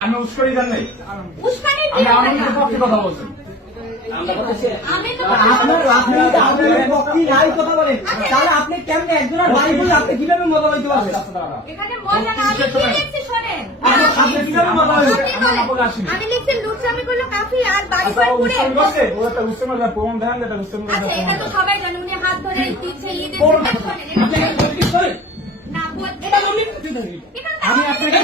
আমি উস্কানি দেন নাই, উস্কানি আমি আমাদের পক্ষে কথা বলছি। তাহলে আপনি কেমনে একজনের বাড়ি বলে আপনি কিভাবে মজা লইতে পারবেন? এখানে মজা না, আমি কি লিখছি শোনেন। আপনি কিভাবে মজা লইতে আমি লিখছি লুটসামি করলো কাফি আর বাড়ি আচ্ছা, ঘর ও পুড়ে। উস্কানি করছে, ও একটা উস্কানি করে প্রমাণ দেন, এটা উস্কানি করে আচ্ছা, এটা তো সবাই জানে, উনি হাত ধরে দিচ্ছে, ঈদের কোন- দিনে শোনেন, না বল, এটা এটা আমি আপনাকে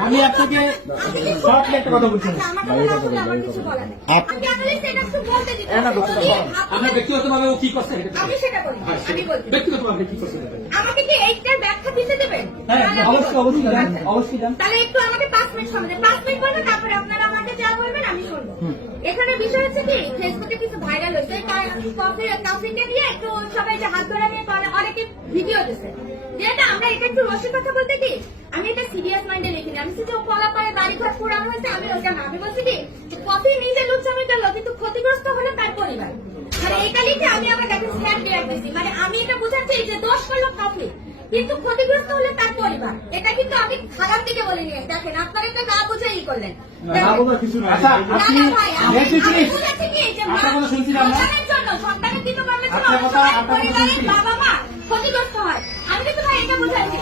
আমি আপনাকে শর্ট একটা কথা বলছি। আচ্ছা, আমার কথা আমার কিছু বলার নেই। আমি কেন লিখছি এটা একটু বলতে দিতে হবে। আপনার ব্যক্তিগতভাবে ও কি করছে আমি সেটা বলি, আমি বলছি। ব্যক্তিগতভাবে কি করছে আমাকে কি এইটার ব্যাখ্যা দিতে দেবেন? হ্যাঁ, অবশ্যই অবশ্যই জান, অবশ্যই জান। তাহলে একটু আমাকে 5 মিনিট সময় দেন। 5 মিনিট বলবেন, তারপরে আপনারা আমাকে যা বলবেন আমি শুনবো। এখানে বিষয় হচ্ছে কি, ফেসবুকে কিছু ভাইরাল হয়েছে, কাফিকে দিয়ে একটু সবাই যে হাত ধরে নিয়ে অনেকে ভিডিও দিচ্ছে। যেটা আমরা এটা একটু রসিকতা বলতে কি, আমি এটা সিরিয়াস মাইন্ডে লিখিনি। আমি শুধু কলা পায়ে বাড়ি ঘর পোড়ানো হয়েছে, আমি ওটা না, আমি বলছি কি কফি নিজে লুচ্ছামি করলো, কিন্তু ক্ষতিগ্রস্ত হলো তার পরিবার। মানে এটা লিখে আমি আমার কাছে স্ট্যান্ড দিয়েছি, মানে আমি এটা বুঝাচ্ছি যে দোষ করলো কফি, কিন্তু ক্ষতিগ্রস্ত হলে তার পরিবার। এটা কিন্তু আমি খারাপ দিকে বলিনি। দেখেন, আপনারা একটা না বুঝে ই করলেন। আচ্ছা, আপনি সন্তানের দিকে বললে আপনার কথা পরিবারের বাবা মা ক্ষতিগ্রস্ত হয়। আমি কিন্তু ভাই এটা বুঝাচ্ছি।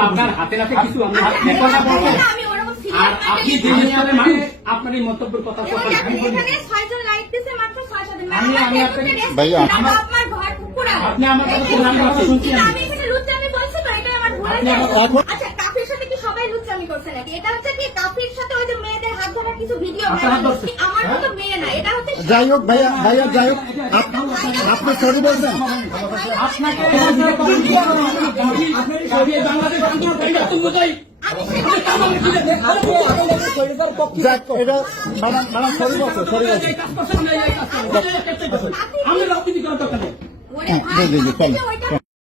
আপনার হাতে হাতে কিছু আমি ওরকম আর আপনি যে হিসাবে মানুষ আপনার এই মন্তব্যের কথা এখানে 6 জন লাইক দিছে, মাত্র 6 জন। ভাইয়া, আপনার ঘর পুরানো। আপনি আমার কথা শুনুন, আমি কথা শুনছি। আমি এখানে লুচ্চামি বলছি তো, এটা আমার ভুল হয়েছে। আচ্ছা, কাফির সাথে কি সবাই লুচ্চামি করছে নাকি? এটা হচ্ছে কি কাফির সাথে ওই যে মেয়েদের হাত ধরার কিছু ভিডিও ভাইরাল হচ্ছে। আমার মতো মেয়ে না, এটা হচ্ছে যাই হোক ভাইয়া যাই হোক আপনি সরি বলছেন আপনাকে বাংলাদেশ যাক এটা ম্যাডাম সরি বলছে সরি বলছে আমরা রাজনীতি করার দরকার নেই। ওরে হ্যাঁ, ভাই, জি, জি, জি, চলো। ওইটা